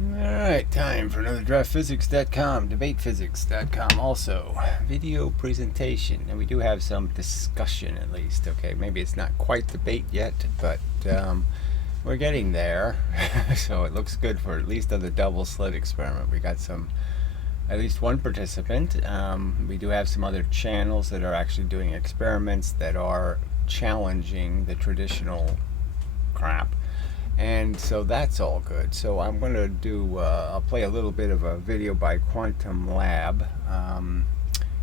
Alright, time for another draftphysics.com, debatephysics.com also. Video presentation, and we do have some discussion at least, okay? Maybe it's not quite debate yet, but we're getting there. So it looks good for at least on the double slit experiment. We got at least one participant. We do have some other channels that are actually doing experiments that are challenging the traditional crap. And so that's all good. So I'm going to I'll play a little bit of a video by Quantum Lab.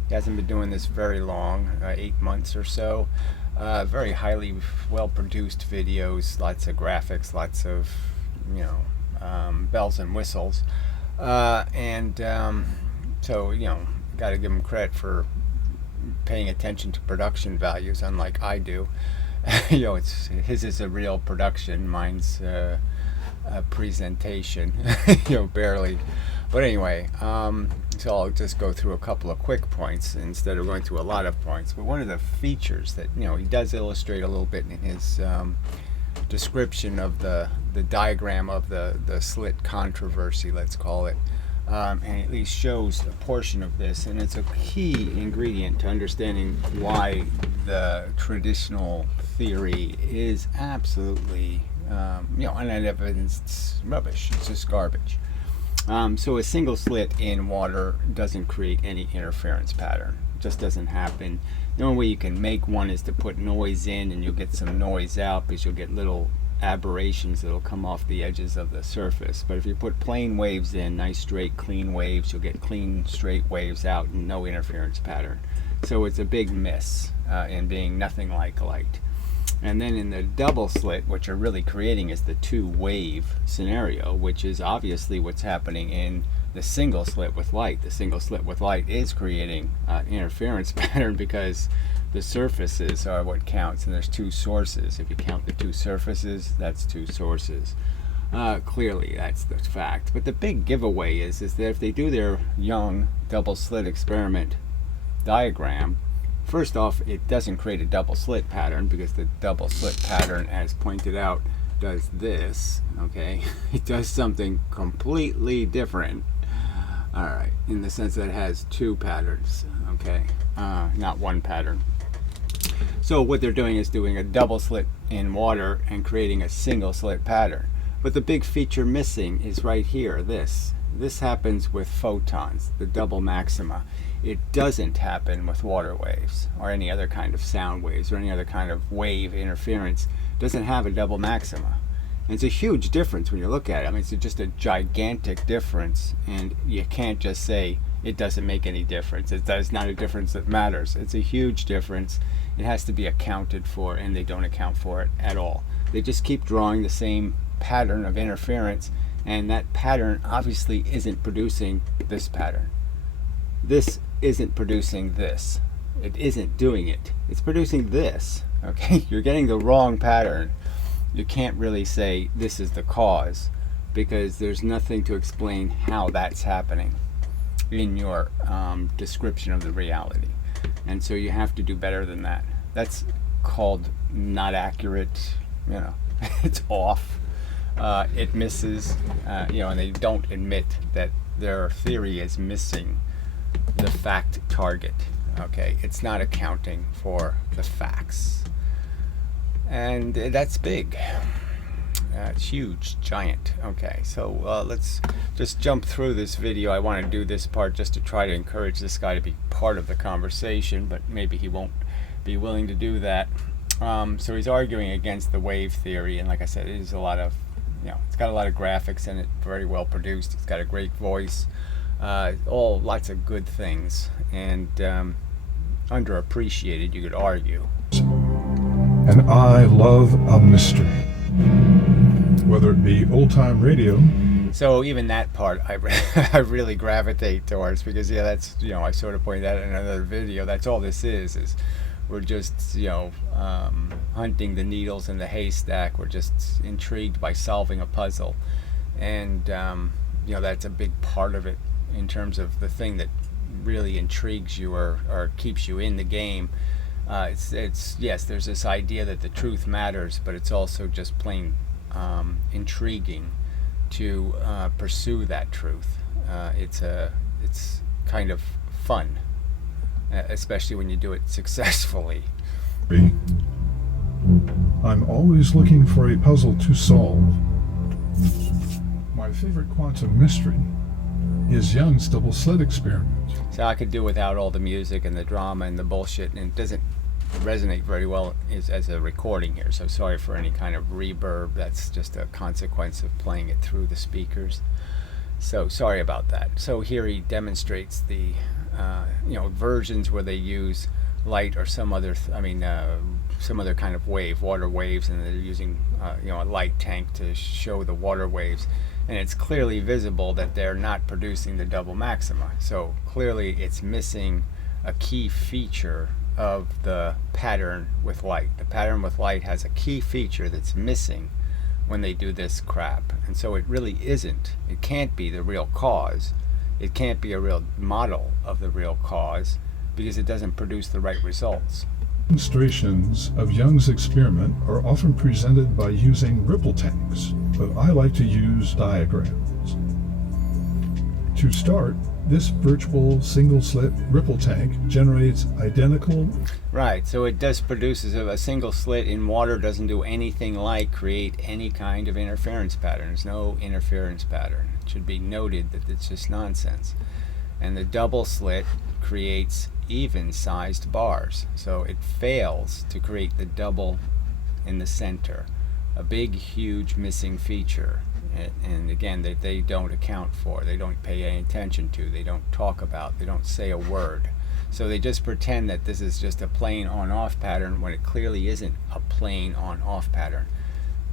He hasn't been doing this very long, 8 months or so. Very highly well-produced videos, lots of graphics, lots of, bells and whistles. So, got to give him credit for paying attention to production values, unlike I do. His is a real production, mine's a presentation, barely. But anyway, so I'll just go through a couple of quick points instead of going through a lot of points. But one of the features that, he does illustrate a little bit in his description of the diagram of the slit controversy, let's call it. And at least shows a portion of this, and it's a key ingredient to understanding why the traditional theory is absolutely, unevidenced rubbish. It's just garbage. So a single slit in water doesn't create any interference pattern. It just doesn't happen. The only way you can make one is to put noise in, and you'll get some noise out because you'll get little aberrations that'll come off the edges of the surface. But if you put plain waves in, nice straight clean waves, you'll get clean straight waves out and no interference pattern. So it's a big miss in being nothing like light. And then in the double slit, what you're really creating is the two wave scenario, which is obviously what's happening in the single slit with light. The single slit with light is creating interference pattern because the surfaces are what counts, and there's two sources. If you count the two surfaces, that's two sources. Clearly, that's the fact. But the big giveaway is that if they do their young double slit experiment diagram, first off, it doesn't create a double slit pattern because the double slit pattern, as pointed out, does this, okay? It does something completely different. All right, in the sense that it has two patterns, okay? Not one pattern. So what they're doing is doing a double slit in water and creating a single slit pattern. But the big feature missing is right here, this. This happens with photons, the double maxima. It doesn't happen with water waves or any other kind of sound waves or any other kind of wave interference. It doesn't have a double maxima. And it's a huge difference when you look at it. I mean, it's just a gigantic difference, and you can't just say it doesn't make any difference. It's not a difference that matters. It's a huge difference. It has to be accounted for, and they don't account for it at all. They just keep drawing the same pattern of interference, and that pattern obviously isn't producing this pattern. This isn't producing this. It isn't doing it. It's producing this, okay? You're getting the wrong pattern. You can't really say this is the cause because there's nothing to explain how that's happening in your description of the reality. And so you have to do better than that. That's called not accurate, it's off. It misses, and they don't admit that their theory is missing the fact target, okay? It's not accounting for the facts. And that's big. It's huge, giant. Okay, so let's just jump through this video. I want to do this part just to try to encourage this guy to be part of the conversation, but maybe he won't be willing to do that. So he's arguing against the wave theory, and like I said, it is a lot of, it's got a lot of graphics in it, very well produced. It's got a great voice, all lots of good things, and underappreciated, you could argue. And I love a mystery, whether it be old-time radio. So even that part I really gravitate towards because, that's, I sort of pointed out in another video, that's all this is we're just, hunting the needles in the haystack. We're just intrigued by solving a puzzle. And, that's a big part of it in terms of the thing that really intrigues you or keeps you in the game. It's yes, there's this idea that the truth matters, but it's also just plain intriguing to pursue that truth. It's kind of fun, especially when you do it successfully. I'm always looking for a puzzle to solve. My favorite quantum mystery is Young's double slit experiment. So I could do without all the music and the drama and the bullshit, and it doesn't resonate very well as a recording here, so sorry for any kind of reverb. That's just a consequence of playing it through the speakers, so sorry about that. So here he demonstrates the versions where they use light or some other some other kind of wave, water waves, and they're using a light tank to show the water waves, and it's clearly visible that they're not producing the double maxima. So clearly it's missing a key feature of the pattern with light. The pattern with light has a key feature that's missing when they do this crap, and so it really isn't. It can't be the real cause. It can't be a real model of the real cause because it doesn't produce the right results. Demonstrations of Young's experiment are often presented by using ripple tanks, but I like to use diagrams. To start, this virtual single-slit ripple tank generates identical... Right, so it just produces a single slit in water, doesn't do anything like create any kind of interference pattern. There's no interference pattern. It should be noted that it's just nonsense. And the double slit creates even-sized bars, so it fails to create the double in the center, a big, huge missing feature. And again, that they don't account for, they don't pay any attention to, they don't talk about, they don't say a word. So they just pretend that this is just a plain on-off pattern when it clearly isn't a plain on-off pattern.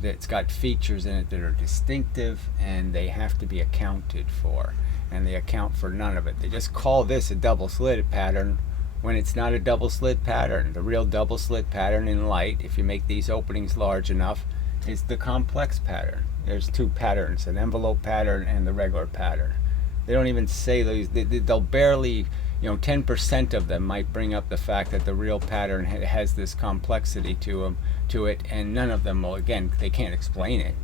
It's got features in it that are distinctive and they have to be accounted for, and they account for none of it. They just call this a double slit pattern when it's not a double slit pattern. The real double slit pattern in light, if you make these openings large enough, is the complex pattern. There's two patterns, an envelope pattern and the regular pattern. They don't even say those. They'll barely, 10% of them might bring up the fact that the real pattern has this complexity to it, and none of them will. Again, they can't explain it.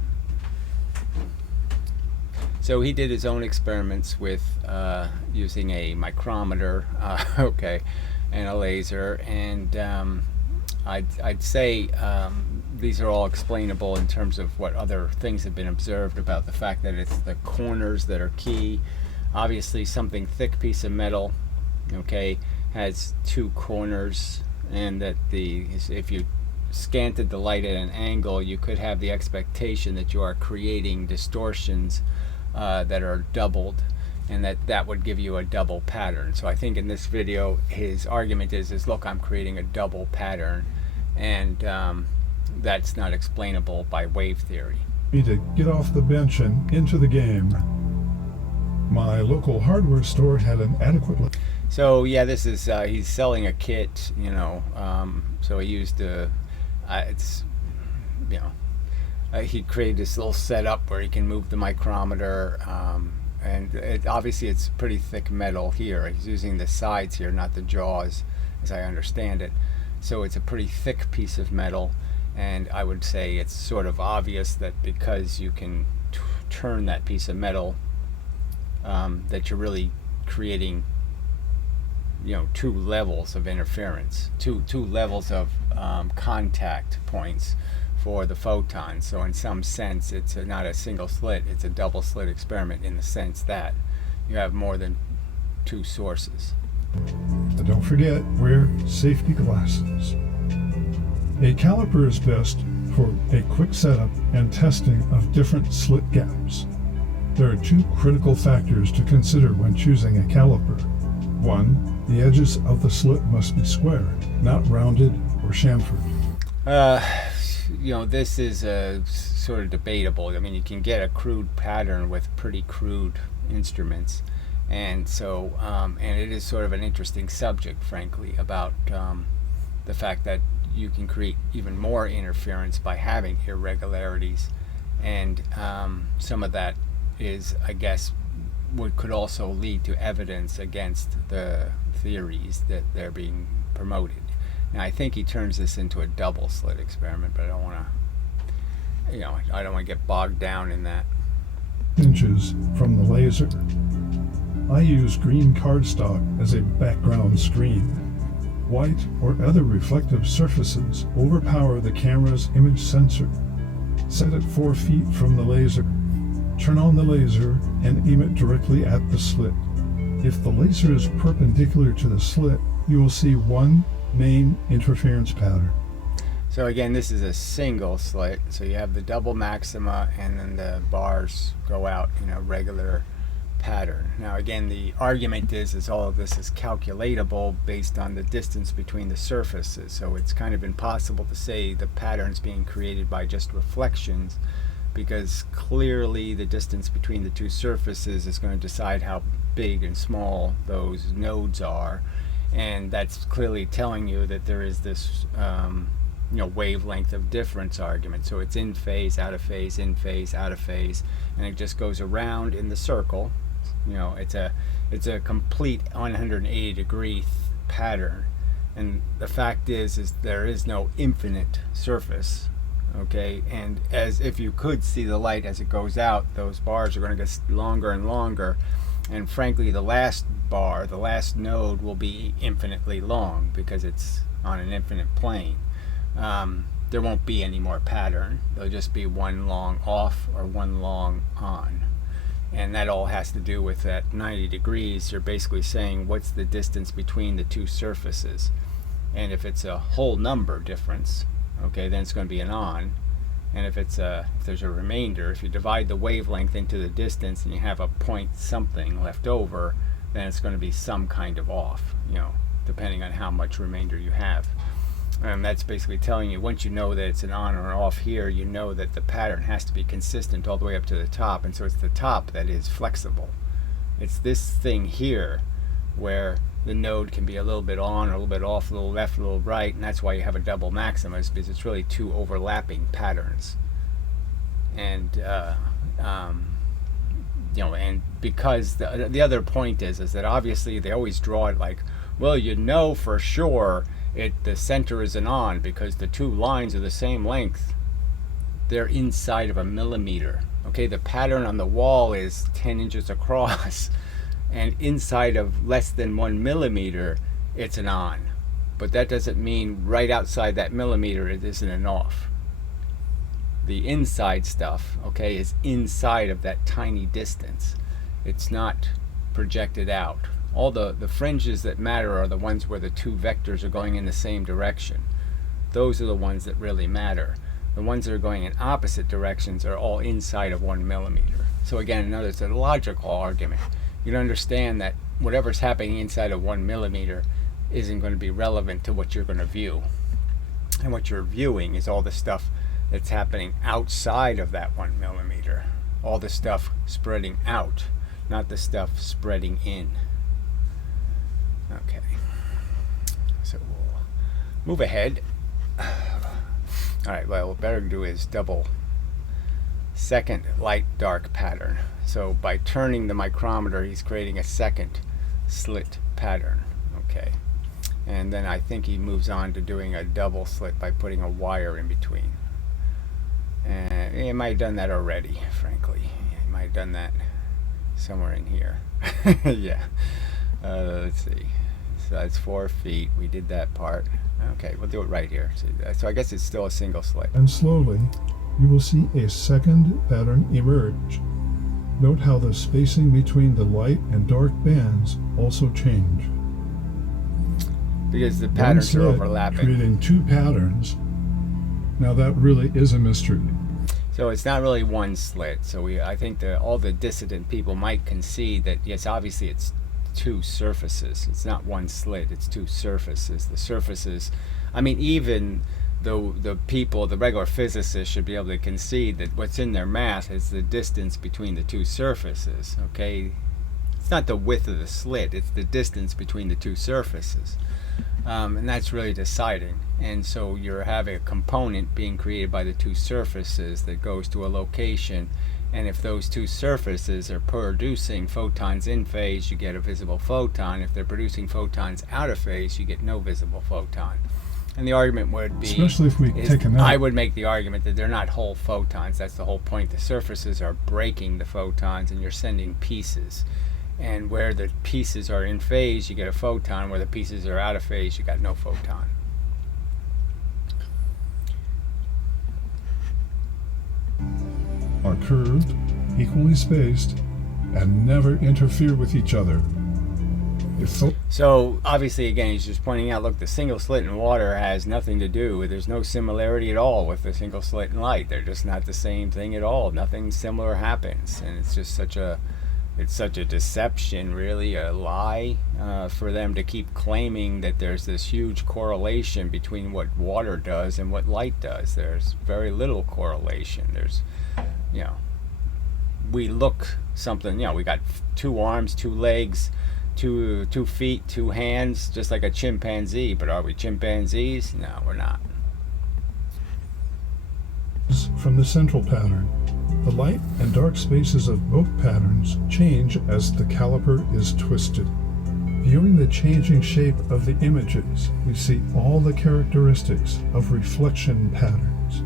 So he did his own experiments with using a micrometer, and a laser, and I'd say these are all explainable in terms of what other things have been observed about the fact that it's the corners that are key. Obviously, something thick piece of metal, has two corners, and that if you scanted the light at an angle, you could have the expectation that you are creating distortions that are doubled, and that would give you a double pattern. So I think in this video his argument is look, I'm creating a double pattern, and that's not explainable by wave theory. Me to get off the bench and into the game. My local hardware store had an adequate... So yeah, this is he's selling a kit, so he used he created this little setup where he can move the micrometer, and obviously it's pretty thick metal here. He's using the sides here, not the jaws, as I understand it. So it's a pretty thick piece of metal, and I would say it's sort of obvious that because you can turn that piece of metal, that you're really creating two levels of interference, two levels of contact points for the photons. So in some sense it's not a single slit, it's a double slit experiment in the sense that you have more than two sources. And don't forget, wear safety glasses. A caliper is best for a quick setup and testing of different slit gaps. There are two critical factors to consider when choosing a caliper. One, the edges of the slit must be square, not rounded or chamfered. This is sort of debatable. I mean, you can get a crude pattern with pretty crude instruments, and so and it is sort of an interesting subject, frankly, about the fact that you can create even more interference by having irregularities, and some of that is, I guess, could also lead to evidence against the theories that they're being promoted. Now, I think he turns this into a double slit experiment, but I don't want to, I don't want to get bogged down in that. inches from the laser. I use green cardstock as a background screen. White or other reflective surfaces overpower the camera's image sensor. Set it 4 feet from the laser. Turn on the laser and aim it directly at the slit. If the laser is perpendicular to the slit, you will see one main interference pattern. So again, this is a single slit, so you have the double maxima and then the bars go out in a regular pattern. Now again, the argument is all of this is calculatable based on the distance between the surfaces, so it's kind of impossible to say the pattern's being created by just reflections, because clearly the distance between the two surfaces is going to decide how big and small those nodes are, and that's clearly telling you that there is this wavelength of difference argument. So it's in phase, out of phase, in phase, out of phase, and it just goes around in the circle. It's a complete 180 degree pattern, and the fact is there is no infinite surface. Okay, and as if you could see the light as it goes out, those bars are going to get longer and longer, and frankly the last bar, the last node, will be infinitely long because it's on an infinite plane. There won't be any more pattern. There'll just be one long off or one long on, and that all has to do with that 90 degrees. You're basically saying what's the distance between the two surfaces, and if it's a whole number difference, okay, then it's going to be an on. And if there's a remainder, if you divide the wavelength into the distance and you have a point something left over, then it's going to be some kind of off, depending on how much remainder you have. And that's basically telling you, once you know that it's an on or an off here, you know that the pattern has to be consistent all the way up to the top, and so it's the top that is flexible. It's this thing here where the node can be a little bit on, or a little bit off, a little left, a little right, and that's why you have a double maxima, because it's really two overlapping patterns. And and because the other point is that obviously they always draw it like, well, for sure the center is an on because the two lines are the same length. They're inside of a millimeter. Okay, the pattern on the wall is 10 inches across, and inside of less than 1 millimeter it's an on, but that doesn't mean right outside that millimeter it isn't an off. The inside stuff, okay, is inside of that tiny distance. It's not projected out. All the fringes that matter are the ones where the two vectors are going in the same direction. Those are the ones that really matter. The ones that are going in opposite directions are all inside of 1 millimeter. So again, it's a logical argument. You understand that whatever's happening inside of 1 millimeter isn't going to be relevant to what you're going to view. And what you're viewing is all the stuff that's happening outside of that 1 millimeter. All the stuff spreading out, not the stuff spreading in. Okay, so we'll move ahead. Alright, well, what better to do is double second light dark pattern. So by turning the micrometer, he's creating a second slit pattern. Okay, and then I think he moves on to doing a double slit by putting a wire in between. And he might have done that already, frankly. He might have done that somewhere in here. Yeah. Let's see. So that's 4 feet. We did that part. Okay, we'll do it right here. So I guess it's still a single slit. And slowly, you will see a second pattern emerge. Note how the spacing between the light and dark bands also change. Because the patterns are overlapping. Creating two patterns. Now that really is a mystery. So it's not really one slit. So I think that all the dissident people might concede that, yes, obviously it's two surfaces. It's not one slit, it's two surfaces. The surfaces, even though the people, the regular physicists, should be able to concede that what's in their math is the distance between the two surfaces. Okay, it's not the width of the slit, it's the distance between the two surfaces. And that's really deciding. And so you have a component being created by the two surfaces that goes to a location, and if those two surfaces are producing photons in phase, you get a visible photon. If they're producing photons out of phase, you get no visible photon. And the argument would be, especially if we take a note. I would make the argument that they're not whole photons. That's the whole point. The surfaces are breaking the photons, and you're sending pieces. And where the pieces are in phase, you get a photon. Where the pieces are out of phase, you got no photon. Are curved, equally spaced, and never interfere with each other. So obviously, again, he's just pointing out, look, the single slit in water has nothing to do with, there's no similarity at all with the single slit in light. They're just not the same thing at all. Nothing similar happens, and it's just such a deception, really, a lie, for them to keep claiming that there's this huge correlation between what water does and what light does. There's very little correlation. There's, we look something, we got 2 arms, 2 legs, 2 feet, 2 hands, just like a chimpanzee. But are we chimpanzees? No, we're not. From the central pattern, the light and dark spaces of both patterns change as the caliper is twisted. Viewing the changing shape of the images, we see all the characteristics of reflection patterns.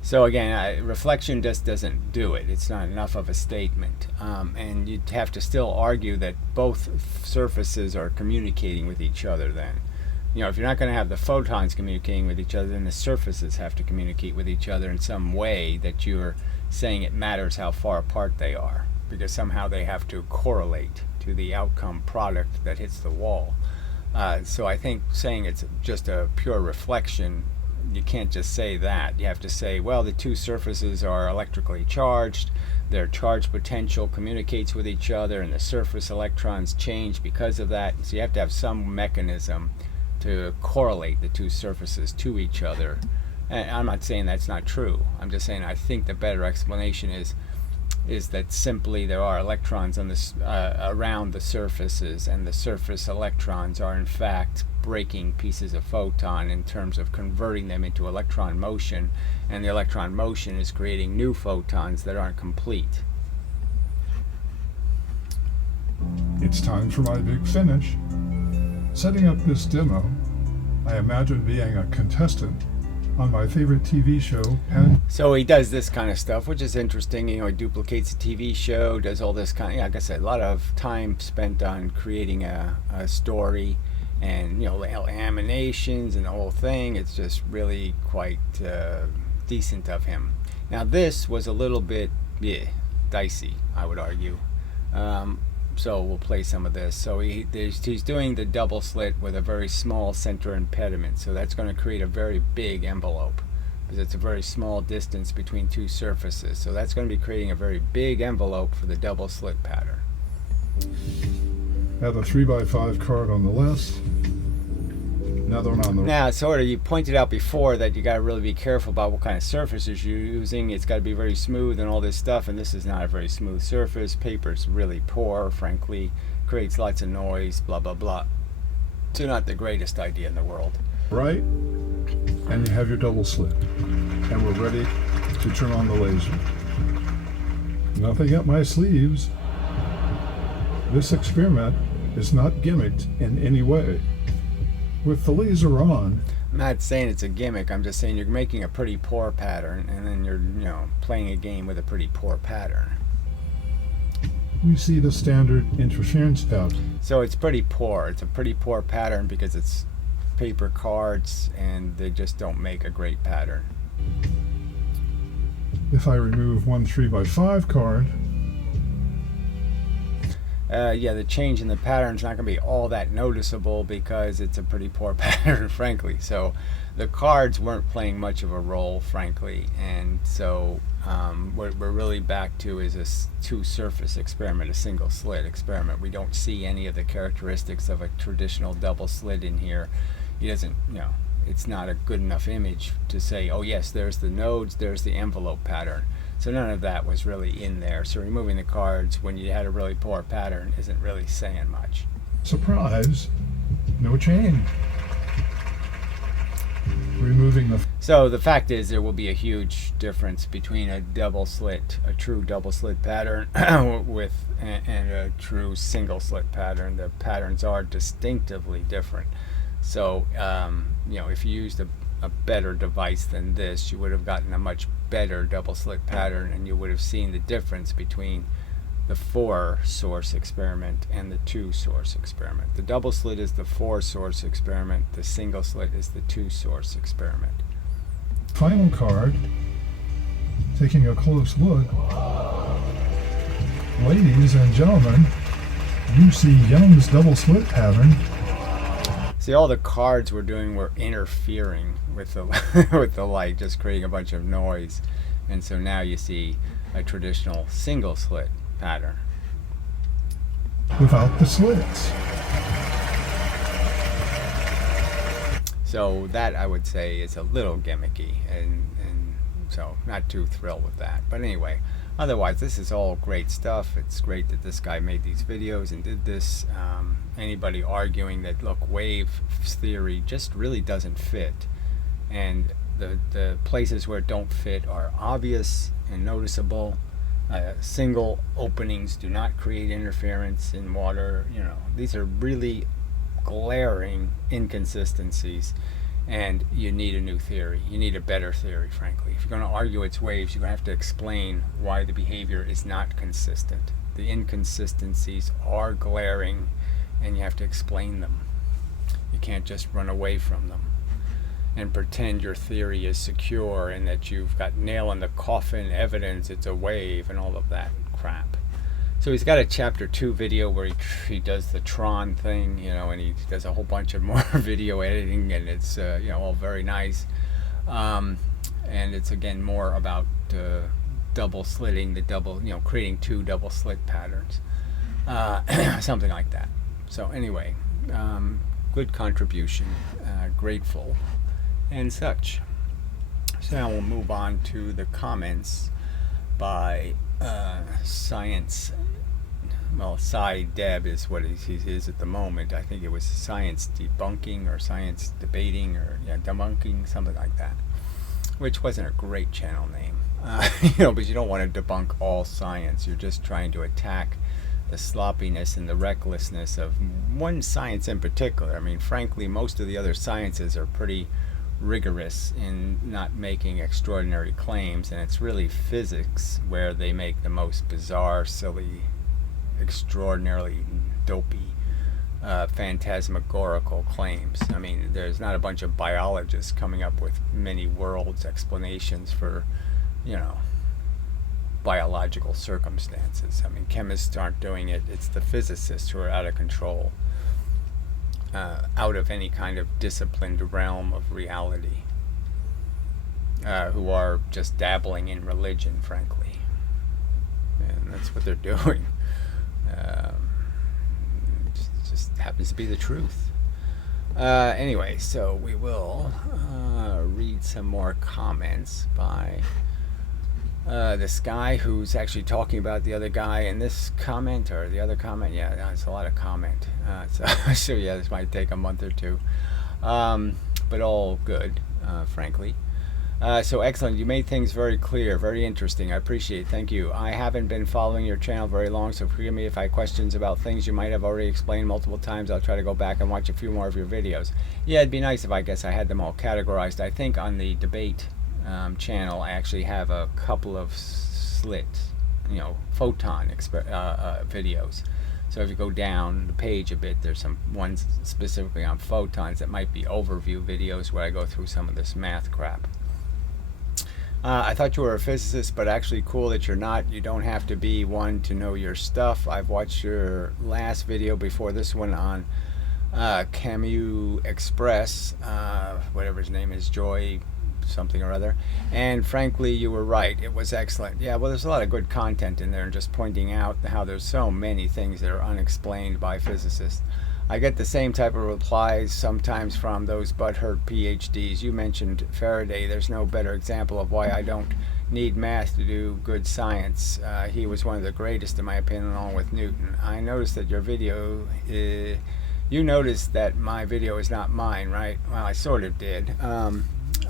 So again, reflection just doesn't do it. It's not enough of a statement. And you'd have to still argue that both surfaces are communicating with each other then. If you're not going to have the photons communicating with each other, then the surfaces have to communicate with each other in some way that you're saying it matters how far apart they are, because somehow they have to correlate to the outcome product that hits the wall. So I think saying it's just a pure reflection, you can't just say that. You have to say, well, the 2 surfaces are electrically charged, their charge potential communicates with each other, and the surface electrons change because of that. So you have to have some mechanism to correlate the 2 surfaces to each other. And I'm not saying that's not true. I'm just saying I think the better explanation is that simply there are electrons on this around the surfaces, and the surface electrons are in fact breaking pieces of photon in terms of converting them into electron motion, and the electron motion is creating new photons that aren't complete. It's time for my big finish. Setting up this demo, I imagine being a contestant on my favorite TV show. So he does this kind of stuff, which is interesting. He duplicates a TV show, does all this kind of, like I said, a lot of time spent on creating a story, and animations and the whole thing. It's just really quite decent of him. Now this was a little bit dicey, I would argue. So we'll play some of this. So he's doing the double slit with a very small center impediment. So that's going to create a very big envelope, because it's a very small distance between 2 surfaces. So that's going to be creating a very big envelope for the double slit pattern. Have a 3x5 card on the left, another one on the right. Now, sort of, you pointed out before that you got to really be careful about what kind of surfaces you're using. It's got to be very smooth and all this stuff, and this is not a very smooth surface. Paper's really poor, frankly, creates lots of noise, blah, blah, blah. So not the greatest idea in the world. Right, and you have your double slit, and we're ready to turn on the laser. Nothing up my sleeves. This experiment is not gimmicked in any way. With the laser on, I'm not saying it's a gimmick. I'm just saying you're making a pretty poor pattern, and then you're playing a game with a pretty poor pattern. We see the standard interference pattern. So it's pretty poor. It's a pretty poor pattern because it's paper cards, and they just don't make a great pattern. If I remove one 3x5 card, the change in the pattern is not going to be all that noticeable because it's a pretty poor pattern, frankly. So the cards weren't playing much of a role, frankly, and so what we're really back to is a 2-surface experiment, a single slit experiment. We don't see any of the characteristics of a traditional double slit in here. He doesn't, it's not a good enough image to say, oh yes, there's the nodes, there's the envelope pattern. So none of that was really in there. So removing the cards when you had a really poor pattern isn't really saying much. Surprise, no change. Removing the... So the fact is there will be a huge difference between a double slit, a true double slit pattern and a true single slit pattern. The patterns are distinctively different. So, if you used a better device than this, you would have gotten a much better double slit pattern, and you would have seen the difference between the 4-source experiment and the 2-source experiment. The double slit is the 4-source experiment. The single slit is the 2-source experiment. Final card, taking a close look. Ladies and gentlemen, you see Young's double slit pattern. See, all the cards we're doing were interfering with the with the light, just creating a bunch of noise. And so now you see a traditional single slit pattern without the slits. So that, I would say, is a little gimmicky, and so not too thrilled with that. But anyway, otherwise this is all great stuff. It's great that this guy made these videos and did this. Anybody arguing that, look, wave theory just really doesn't fit, and the places where it don't fit are obvious and noticeable. Single openings do not create interference in water. These are really glaring inconsistencies, and you need a new theory. You need a better theory, frankly. If you're going to argue it's waves, you're going to have to explain why the behavior is not consistent. The inconsistencies are glaring, and you have to explain them. You can't just run away from them and pretend your theory is secure and that you've got nail in the coffin evidence it's a wave and all of that crap. So he's got a chapter 2 video where he does the Tron thing, and he does a whole bunch of more video editing, and it's all very nice. And it's again more about double slitting, creating 2 double slit patterns, something like that. So anyway, good contribution, grateful, and such. So now we'll move on to the comments by science. Well, SciDeb is what he is at the moment. I think it was science debunking or science debating or debunking, something like that, which wasn't a great channel name. But you don't want to debunk all science. You're just trying to attack the sloppiness and the recklessness of one science in particular. I mean, frankly, most of the other sciences are pretty rigorous in not making extraordinary claims, and it's really physics where they make the most bizarre, silly, extraordinarily dopey, phantasmagorical claims. I mean, there's not a bunch of biologists coming up with many worlds explanations for, biological circumstances. I mean, chemists aren't doing it. It's the physicists who are out of control, out of any kind of disciplined realm of reality, who are just dabbling in religion, frankly. And that's what they're doing. Just happens to be the truth. Anyway, so we will read some more comments by this guy who's actually talking about the other guy in this comment, or the other comment. Yeah, it's a lot of comment. So yeah, this might take a month or two, but all good, frankly. So excellent. You made things very clear, very interesting. I appreciate it. Thank you. I haven't been following your channel very long, so forgive me if I have questions about things you might have already explained multiple times. I'll try to go back and watch a few more of your videos. Yeah, it'd be nice if I had them all categorized. I think on the debate channel, I actually have a couple of slits, photon videos. So if you go down the page a bit, there's some ones specifically on photons that might be overview videos where I go through some of this math crap. I thought you were a physicist, but actually cool that you're not. You don't have to be one to know your stuff. I've watched your last video before this one on Camus Express, whatever his name is, Joy something or other, and frankly you were right. It was excellent. Yeah, well, there's a lot of good content in there, and just pointing out how there's so many things that are unexplained by physicists. I get the same type of replies sometimes from those butthurt PhDs. You mentioned Faraday. There's no better example of why I don't need math to do good science. He was one of the greatest in my opinion, along with Newton. I noticed that your video, you noticed that my video is not mine, right? Well, I sort of did.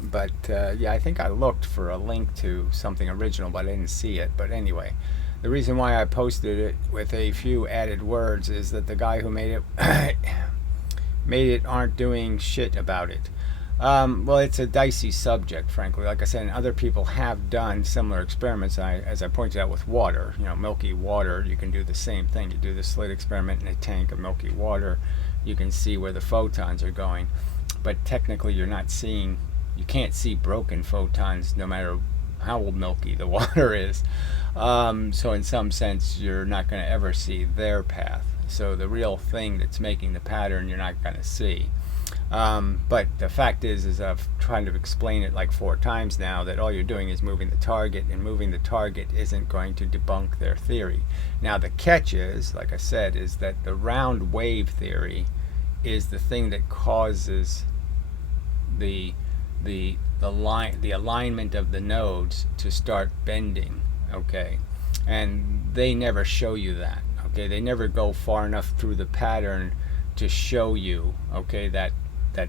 But yeah, I think I looked for a link to something original, but I didn't see it. But anyway, the reason why I posted it with a few added words is that the guy who made it made it aren't doing shit about it. Well, it's a dicey subject, frankly. Like I said, and other people have done similar experiments. As I pointed out with water, milky water, you can do the same thing. You do the slit experiment in a tank of milky water, you can see where the photons are going. But technically, you can't see broken photons no matter how milky the water is. So in some sense, you're not going to ever see their path. So the real thing that's making the pattern, you're not going to see. But the fact is I've tried to explain it like 4 times now, that all you're doing is moving the target, and moving the target isn't going to debunk their theory. Now the catch is, like I said, is that the round wave theory is the thing that causes the alignment of the nodes to start bending, okay? And they never show you that, okay? They never go far enough through the pattern to show you, okay, that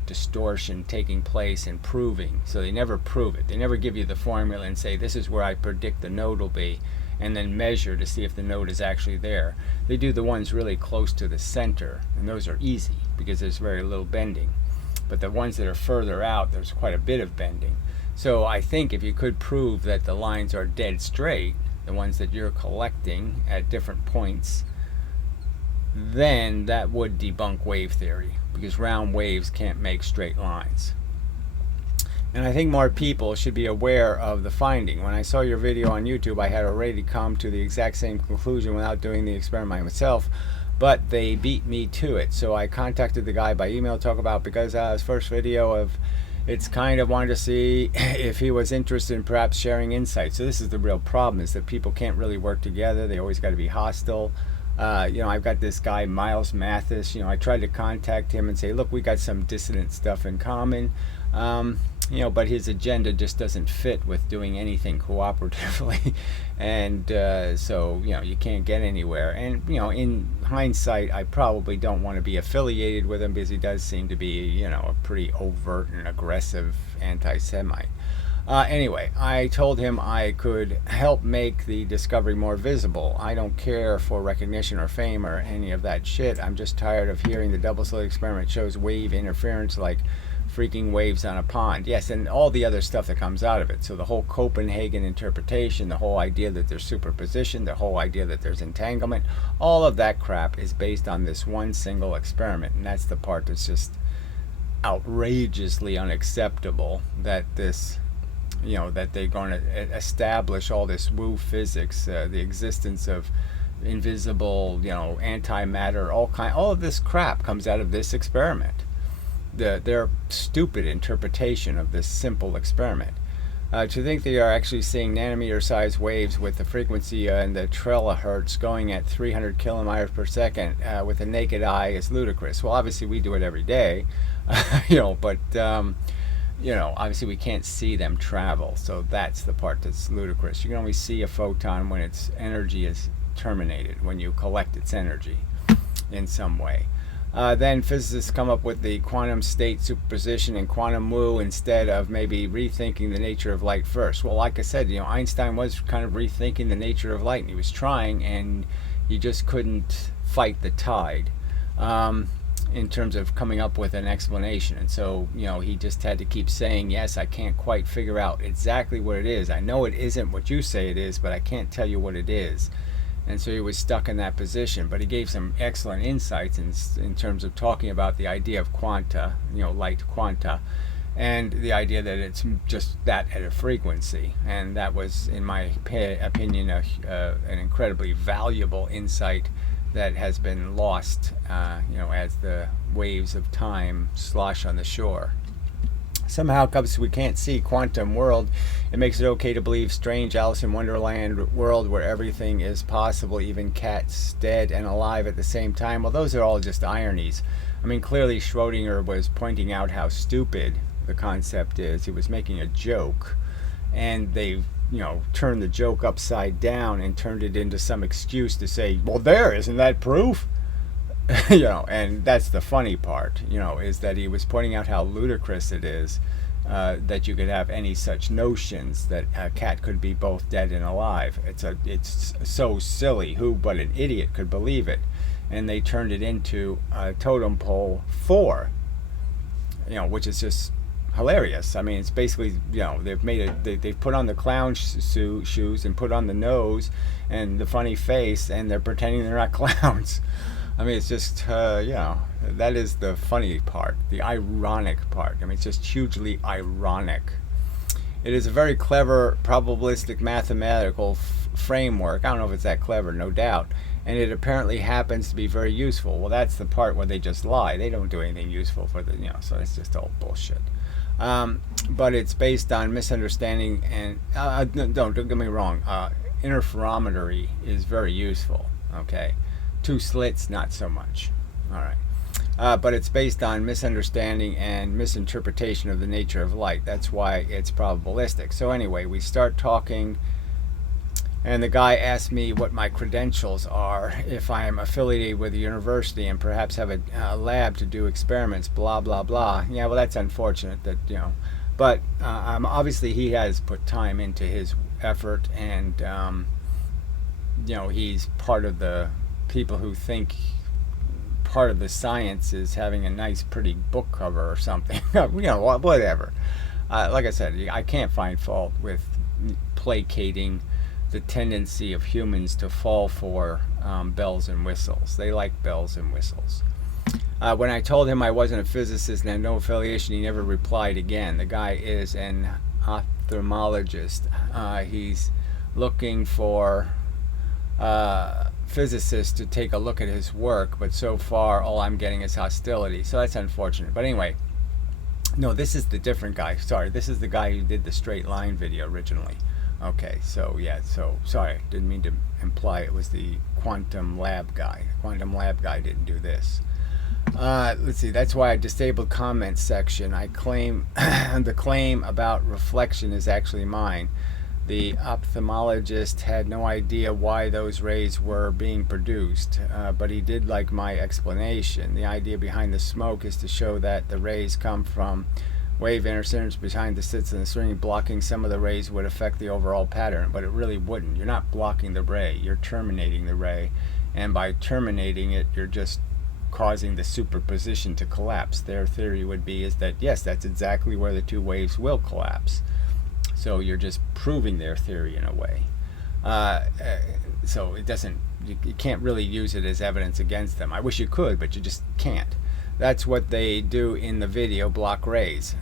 distortion taking place and proving. So they never prove it. They never give you the formula and say, this is where I predict the node will be, and then measure to see if the node is actually there. They do the ones really close to the center, and those are easy because there's very little bending. But the ones that are further out, there's quite a bit of bending. So I think if you could prove that the lines are dead straight, the ones that you're collecting at different points, then that would debunk wave theory, because round waves can't make straight lines. And I think more people should be aware of the finding. When I saw your video on YouTube, I had already come to the exact same conclusion without doing the experiment myself, but they beat me to it. So I contacted the guy by email to talk about, because his first video of it's kind of wanted to see if he was interested in perhaps sharing insights. So this is the real problem, is that people can't really work together. They always got to be hostile. I've got this guy, Miles Mathis. I tried to contact him and say, look, we got some dissident stuff in common. But his agenda just doesn't fit with doing anything cooperatively. And so you can't get anywhere. And, in hindsight, I probably don't want to be affiliated with him, because he does seem to be, a pretty overt and aggressive anti-Semite. Anyway, I told him I could help make the discovery more visible. I don't care for recognition or fame or any of that shit. I'm just tired of hearing the double slit experiment shows wave interference like freaking waves on a pond. Yes, and all the other stuff that comes out of it. So the whole Copenhagen interpretation, the whole idea that there's superposition, the whole idea that there's entanglement, all of that crap is based on this one single experiment. And that's the part that's just outrageously unacceptable, that this... that they're going to establish all this woo physics, the existence of invisible, antimatter, all of this crap comes out of this experiment. Their stupid interpretation of this simple experiment. To think they are actually seeing nanometer-sized waves with the frequency in the terahertz going at 300 kilometers per second with the naked eye is ludicrous. Well, obviously we do it every day, but... obviously we can't see them travel, so that's the part that's ludicrous. You can only see a photon when its energy is terminated, when you collect its energy in some way. Then physicists come up with the quantum state superposition and quantum woo instead of maybe rethinking the nature of light first. Well, like I said, Einstein was kind of rethinking the nature of light, and he was trying, and he just couldn't fight the tide. In terms of coming up with an explanation. And so, he just had to keep saying, yes, I can't quite figure out exactly what it is. I know it isn't what you say it is, but I can't tell you what it is. And so he was stuck in that position. But he gave some excellent insights in terms of talking about the idea of quanta, light quanta, and the idea that it's just that at a frequency. And that was, in my opinion, an incredibly valuable insight that has been lost, as the waves of time slosh on the shore. Somehow, because we can't see quantum world, it makes it okay to believe strange Alice in Wonderland world where everything is possible, even cats dead and alive at the same time. Well, those are all just ironies. I mean, clearly Schrodinger was pointing out how stupid the concept is. He was making a joke, and they turned the joke upside down and turned it into some excuse to say, well, isn't that proof? And that's the funny part, is that he was pointing out how ludicrous it is that you could have any such notions that a cat could be both dead and alive. It's so silly. Who but an idiot could believe it? and they turned it into a totem pole 4, which is just hilarious. I mean, it's basically, they've made it, they've put on the clown shoes and put on the nose and the funny face, and they're pretending they're not clowns. I mean, it's just, that is the funny part, the ironic part. I mean, it's just hugely ironic. It is a very clever probabilistic mathematical framework. I don't know if it's that clever, no doubt. And it apparently happens to be very useful. Well, that's the part where they just lie. They don't do anything useful for the, so it's just all bullshit. But it's based on misunderstanding and, don't get me wrong, interferometry is very useful, okay? 2 slits, not so much. All right. But it's based on misunderstanding and misinterpretation of the nature of light. That's why it's probabilistic. So anyway, we start talking, and the guy asked me what my credentials are, if I am affiliated with a university and perhaps have a lab to do experiments, blah, blah, blah. Yeah, well, that's unfortunate that, But obviously he has put time into his effort, and, he's part of the people who think part of the science is having a nice pretty book cover or something. Whatever. Like I said, I can't find fault with placating the tendency of humans to fall for bells and whistles. They like bells and whistles. When I told him I wasn't a physicist and had no affiliation, he never replied again. The guy is an ophthalmologist. He's looking for physicists to take a look at his work, but so far all I'm getting is hostility. So that's unfortunate. But anyway, no, this is the different guy. Sorry, this is the guy who did the straight line video originally. Okay, so yeah, so sorry, didn't mean to imply it was the quantum lab guy. The quantum lab guy didn't do this. Let's see, that's why I disabled comments section. I claim the claim about reflection is actually mine. The ophthalmologist had no idea why those rays were being produced, but he did like my explanation. The idea behind the smoke is to show that the rays come from wave interference behind the slits in the string. Blocking some of the rays would affect the overall pattern, but it really wouldn't. You're not blocking the ray, you're terminating the ray, and by terminating it, you're just causing the superposition to collapse. Their theory would be is that, yes, that's exactly where the 2 waves will collapse. So you're just proving their theory in a way. So it doesn't, you can't really use it as evidence against them. I wish you could, but you just can't. That's what they do in the video, block rays.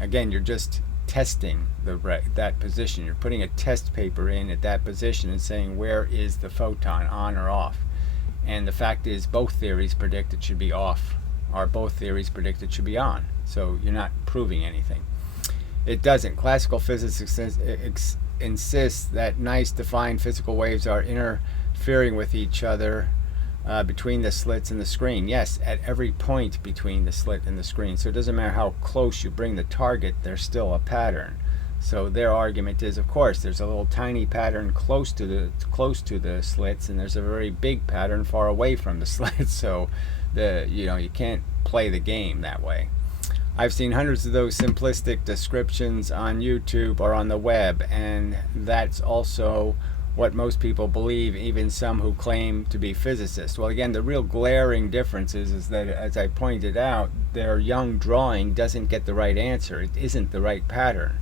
Again, you're just testing that position. You're putting a test paper in at that position and saying, where is the photon, on or off? And the fact is, both theories predict it should be off, or both theories predict it should be on. So you're not proving anything. It doesn't. Classical physics insists that nice defined physical waves are interfering with each other between the slits and the screen. Yes, at every point between the slit and the screen. So it doesn't matter how close you bring the target, there's still a pattern. So their argument is, of course, there's a little tiny pattern close to the slits, and there's a very big pattern far away from the slits. So you can't play the game that way. I've seen hundreds of those simplistic descriptions on YouTube or on the web, and that's also what most people believe, even some who claim to be physicists. Well, again, the real glaring difference is that, as I pointed out, their young drawing doesn't get the right answer. It isn't the right pattern.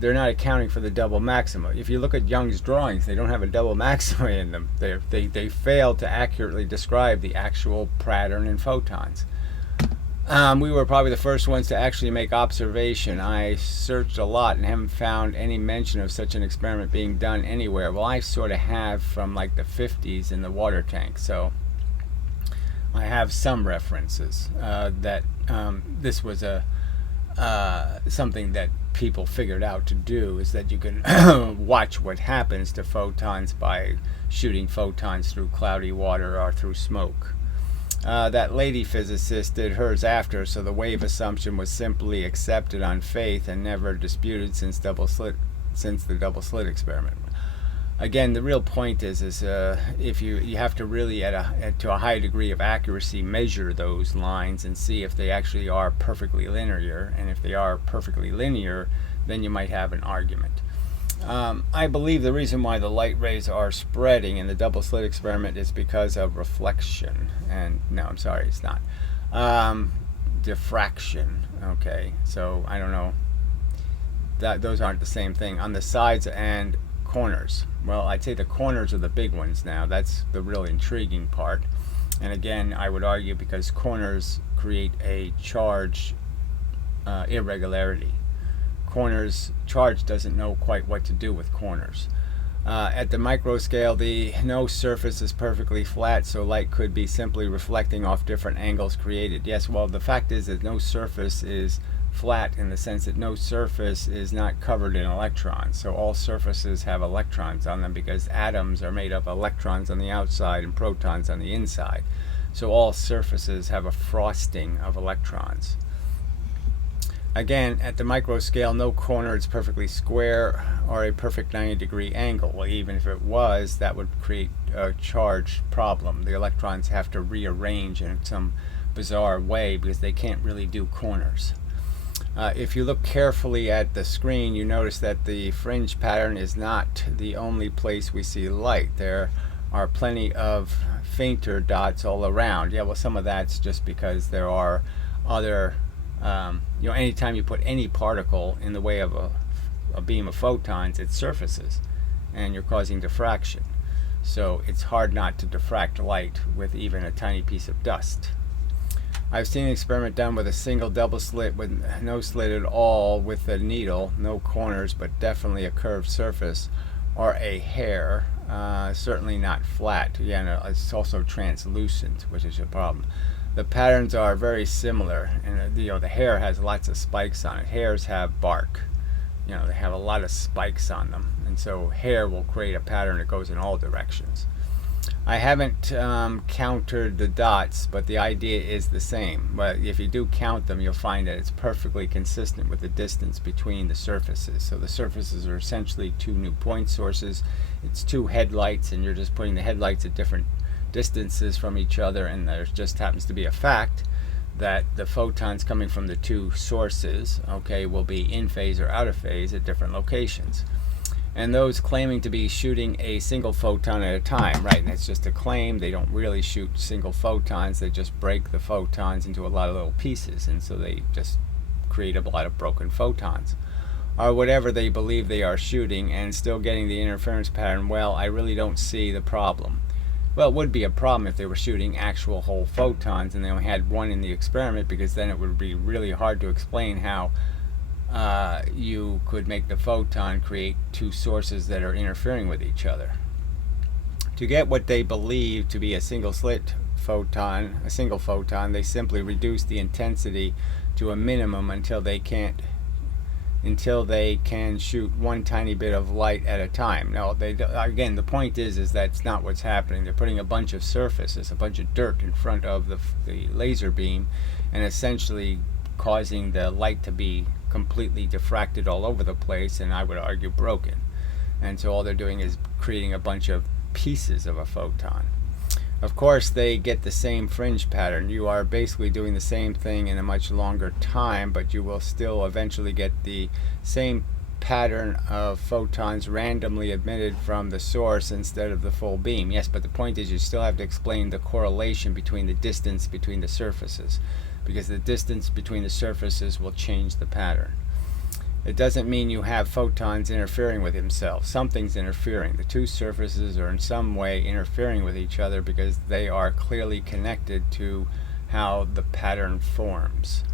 They're not accounting for the double maxima. If you look at Young's drawings, they don't have a double maxima in them. They fail to accurately describe the actual pattern in photons. We were probably the first ones to actually make observation. I searched a lot and haven't found any mention of such an experiment being done anywhere. Well, I sort of have from like the 50s in the water tank, so I have some references that this was something that people figured out to do, is that you can watch what happens to photons by shooting photons through cloudy water or through smoke. That lady physicist did hers after, so the wave assumption was simply accepted on faith and never disputed since the double slit experiment. Again, the real point is if you have to really to a high degree of accuracy measure those lines and see if they actually are perfectly linear, and if they are perfectly linear, then you might have an argument. I believe the reason why the light rays are spreading in the double slit experiment is because of reflection. And no, I'm sorry, it's not. Diffraction. Okay, so I don't know. Those aren't the same thing. On the sides and corners. Well, I'd say the corners are the big ones now. That's the real intriguing part. And again, I would argue because corners create a charge irregularity. Charge doesn't know quite what to do with corners. At the micro scale, no surface is perfectly flat, so light could be simply reflecting off different angles created. Yes, well, the fact is that no surface is flat in the sense that no surface is not covered in electrons. So all surfaces have electrons on them because atoms are made of electrons on the outside and protons on the inside. So all surfaces have a frosting of electrons. Again, at the micro scale, no corner is perfectly square or a perfect 90-degree angle. Well, even if it was, that would create a charge problem. The electrons have to rearrange in some bizarre way because they can't really do corners. If you look carefully at the screen, you notice that the fringe pattern is not the only place we see light. There are plenty of fainter dots all around. Yeah, well, some of that's just because there are other anytime you put any particle in the way of a beam of photons, it surfaces, and you're causing diffraction. So it's hard not to diffract light with even a tiny piece of dust. I've seen an experiment done with a single double slit with no slit at all with a needle, no corners, but definitely a curved surface, or a hair, certainly not flat. Yeah, no, it's also translucent, which is a problem. The patterns are very similar, and the hair has lots of spikes on it. Hairs have bark. They have a lot of spikes on them, and so hair will create a pattern that goes in all directions. I haven't counted the dots, but the idea is the same. But if you do count them, you'll find that it's perfectly consistent with the distance between the surfaces. So the surfaces are essentially two new point sources. It's two headlights, and you're just putting the headlights at different distances from each other, and there just happens to be a fact that the photons coming from the two sources, will be in phase or out of phase at different locations. And those claiming to be shooting a single photon at a time, right? And it's just a claim. They don't really shoot single photons. They just break the photons into a lot of little pieces, and so they just create a lot of broken photons, or whatever they believe they are shooting, and still getting the interference pattern. Well, I really don't see the problem. Well, it would be a problem if they were shooting actual whole photons and they only had one in the experiment, because then it would be really hard to explain how you could make the photon create two sources that are interfering with each other. To get what they believe to be a single slit photon, they simply reduce the intensity to a minimum until they can shoot one tiny bit of light at a time. Now, again, the point is that's not what's happening. They're putting a bunch of surfaces, a bunch of dirt in front of the laser beam, and essentially causing the light to be completely diffracted all over the place, and I would argue broken. And so all they're doing is creating a bunch of pieces of a photon. Of course, they get the same fringe pattern. You are basically doing the same thing in a much longer time, but you will still eventually get the same pattern of photons randomly emitted from the source instead of the full beam. Yes, but the point is you still have to explain the correlation between the distance between the surfaces, because the distance between the surfaces will change the pattern. It doesn't mean you have photons interfering with themselves. Something's interfering. The two surfaces are in some way interfering with each other because they are clearly connected to how the pattern forms.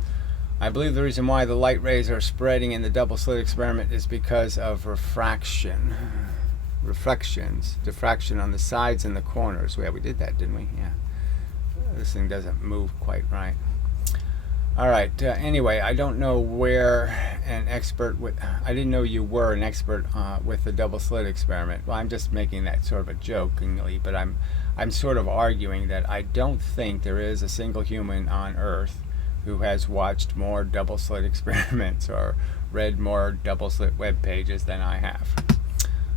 I believe the reason why the light rays are spreading in the double slit experiment is because of diffraction on the sides and the corners. Yeah, we did that, didn't we? Yeah. This thing doesn't move quite right. All right. Anyway, I don't know where an expert I didn't know you were an expert with the double slit experiment. Well, I'm just making that sort of a jokingly, but I'm sort of arguing that I don't think there is a single human on Earth who has watched more double slit experiments or read more double slit web pages than I have.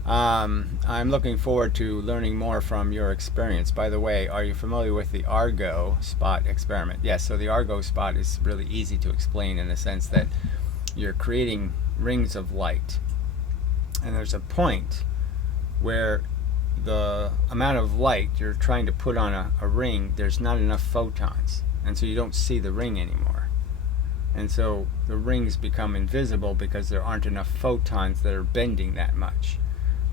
I'm looking forward to learning more from your experience. By the way, are you familiar with the Argo spot experiment? Yes, so the Argo spot is really easy to explain in the sense that you're creating rings of light. and there's a point where the amount of light you're trying to put on a ring, there's not enough photons, and so you don't see the ring anymore. And so the rings become invisible because there aren't enough photons that are bending that much.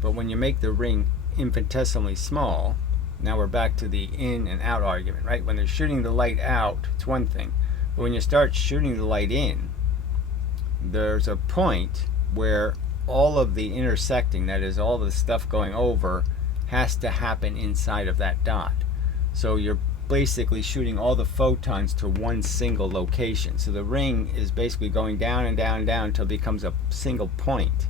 But when you make the ring infinitesimally small, now we're back to the in and out argument, right? When they're shooting the light out, it's one thing. But when you start shooting the light in, there's a point where all of the intersecting, that is all the stuff going over, has to happen inside of that dot. So you're basically shooting all the photons to one single location. So the ring is basically going down and down and down until it becomes a single point.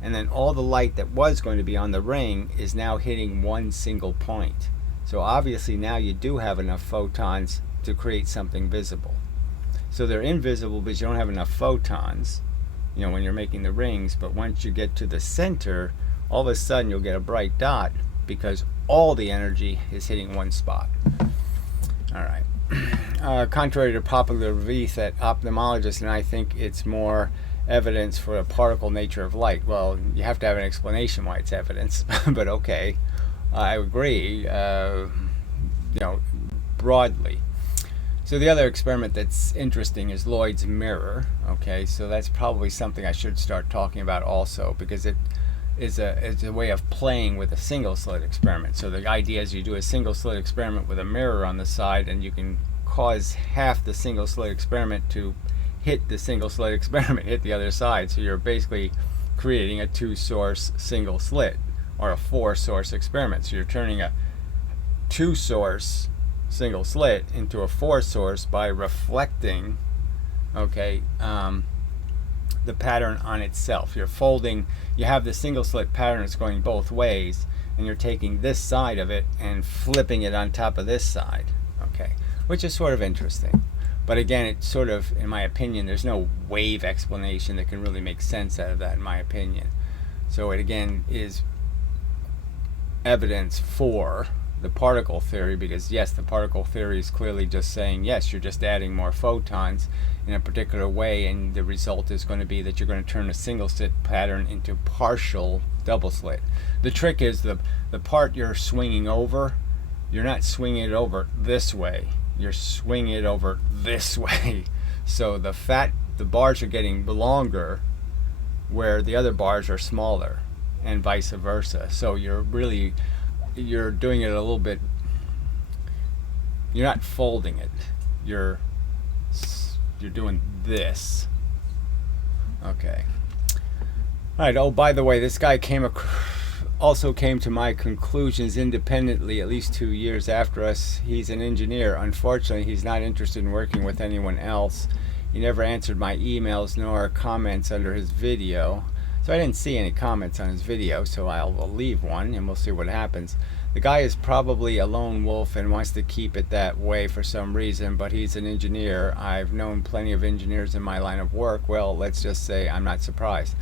And then all the light that was going to be on the ring is now hitting one single point. So obviously now you do have enough photons to create something visible. So they're invisible because you don't have enough photons, you know, when you're making the rings. But once you get to the center, all of a sudden you'll get a bright dot because all the energy is hitting one spot. All right. Contrary to popular belief that ophthalmologists and I think it's more evidence for the particle nature of light. Well, you have to have an explanation why it's evidence, but okay, I agree, broadly. So the other experiment that's interesting is Lloyd's mirror. Okay, so that's probably something I should start talking about also, because it's a way of playing with a single slit experiment. So the idea is you do a single slit experiment with a mirror on the side, and you can cause half the single slit experiment to hit the single slit experiment, hit the other side. So you're basically creating a two-source single slit, or a four-source experiment. So you're turning a two-source single slit into a four-source by reflecting, the pattern on itself. You're folding, you have the single slit pattern that's going both ways, and you're taking this side of it and flipping it on top of this side, which is sort of interesting. But again, it's sort of, in my opinion, there's no wave explanation that can really make sense out of that, in my opinion. So it again is evidence for the particle theory, because yes, the particle theory is clearly just saying, yes, you're just adding more photons in a particular way, and the result is going to be that you're going to turn a single slit pattern into partial double slit. The trick is the part you're swinging over, you're not swinging it over this way, you're swinging it over this way. So the bars are getting longer where the other bars are smaller, and vice versa. So you're doing it a little bit, you're not folding it, you're doing this. Okay. All right. Oh, by the way, this guy also came to my conclusions independently at least 2 years after us. He's an engineer. Unfortunately, he's not interested in working with anyone else. He never answered my emails nor comments under his video. So I didn't see any comments on his video, so I'll leave one and we'll see what happens. The guy is probably a lone wolf and wants to keep it that way for some reason, but he's an engineer. I've known plenty of engineers in my line of work. Well, let's just say I'm not surprised.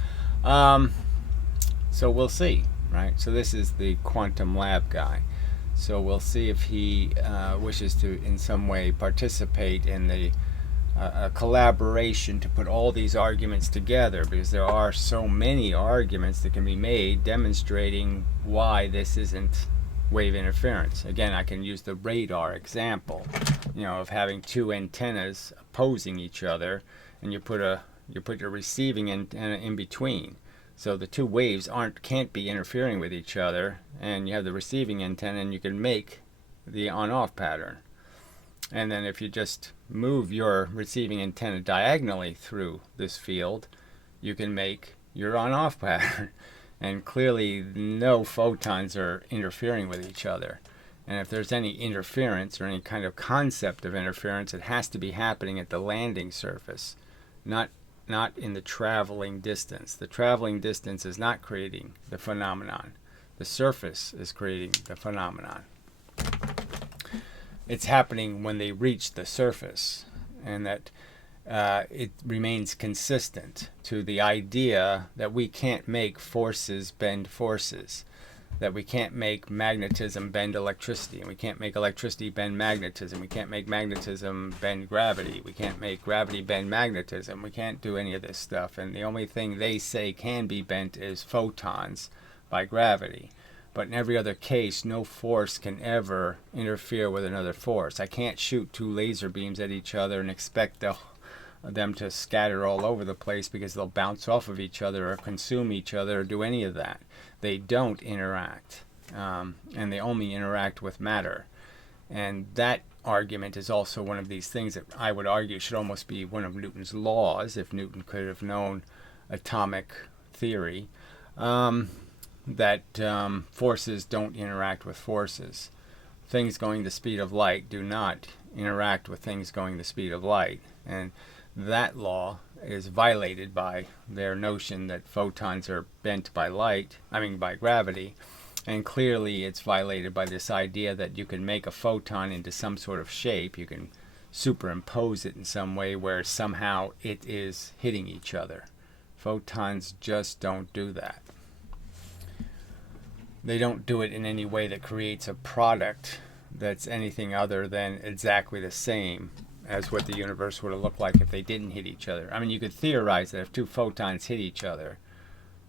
So we'll see, right? So this is the quantum lab guy. So we'll see if he wishes to in some way participate in the a collaboration to put all these arguments together, because there are so many arguments that can be made demonstrating why this isn't wave interference. Again, I can use the radar example, of having two antennas opposing each other, and you put your receiving antenna in between, so the two waves can't be interfering with each other, and you have the receiving antenna, and you can make the on-off pattern. And then if you just move your receiving antenna diagonally through this field, you can make your on-off pattern. And clearly no photons are interfering with each other. And if there's any interference or any kind of concept of interference, it has to be happening at the landing surface, not in the traveling distance. The traveling distance is not creating the phenomenon. The surface is creating the phenomenon. It's happening when they reach the surface, and that it remains consistent to the idea that we can't make forces bend forces. that we can't make magnetism bend electricity, and we can't make electricity bend magnetism, we can't make magnetism bend gravity, we can't make gravity bend magnetism, we can't do any of this stuff, and the only thing they say can be bent is photons by gravity. But in every other case, no force can ever interfere with another force. I can't shoot two laser beams at each other and expect them to scatter all over the place because they'll bounce off of each other or consume each other or do any of that. They don't interact, and they only interact with matter. And that argument is also one of these things that I would argue should almost be one of Newton's laws, if Newton could have known atomic theory, that forces don't interact with forces. Things going the speed of light do not interact with things going the speed of light. And that law is violated by their notion that photons are bent by by gravity. And clearly it's violated by this idea that you can make a photon into some sort of shape. You can superimpose it in some way where somehow it is hitting each other. Photons just don't do that. They don't do it in any way that creates a product that's anything other than exactly the same as what the universe would have looked like if they didn't hit each other. I mean, you could theorize that if two photons hit each other,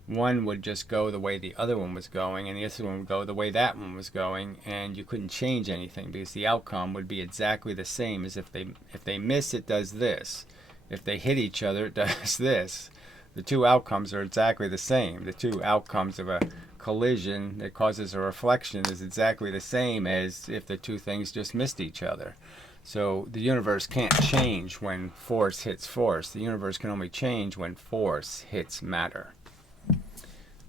one would just go the way the other one was going, and the other one would go the way that one was going, and you couldn't change anything because the outcome would be exactly the same as if they miss, it does this. If they hit each other, it does this. The two outcomes are exactly the same. The two outcomes of a collision that causes a reflection is exactly the same as if the two things just missed each other. So the universe can't change when force hits force. The universe can only change when force hits matter.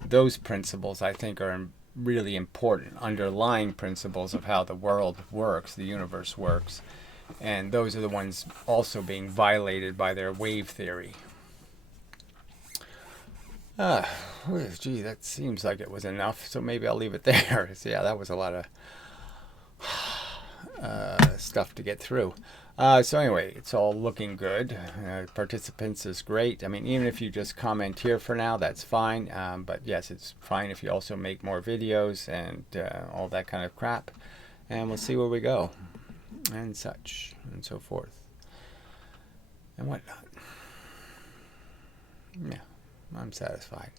Those principles, I think, are really important, underlying principles of how the world works, the universe works. And those are the ones also being violated by their wave theory. Gee, that seems like it was enough, so maybe I'll leave it there. So yeah, that was a lot of stuff to get through. So anyway, it's all looking good. Participants is great. I mean, even if you just comment here for now, that's fine. But yes, it's fine if you also make more videos and all that kind of crap. And we'll see where we go, and such, and so forth, and whatnot. Yeah, I'm satisfied.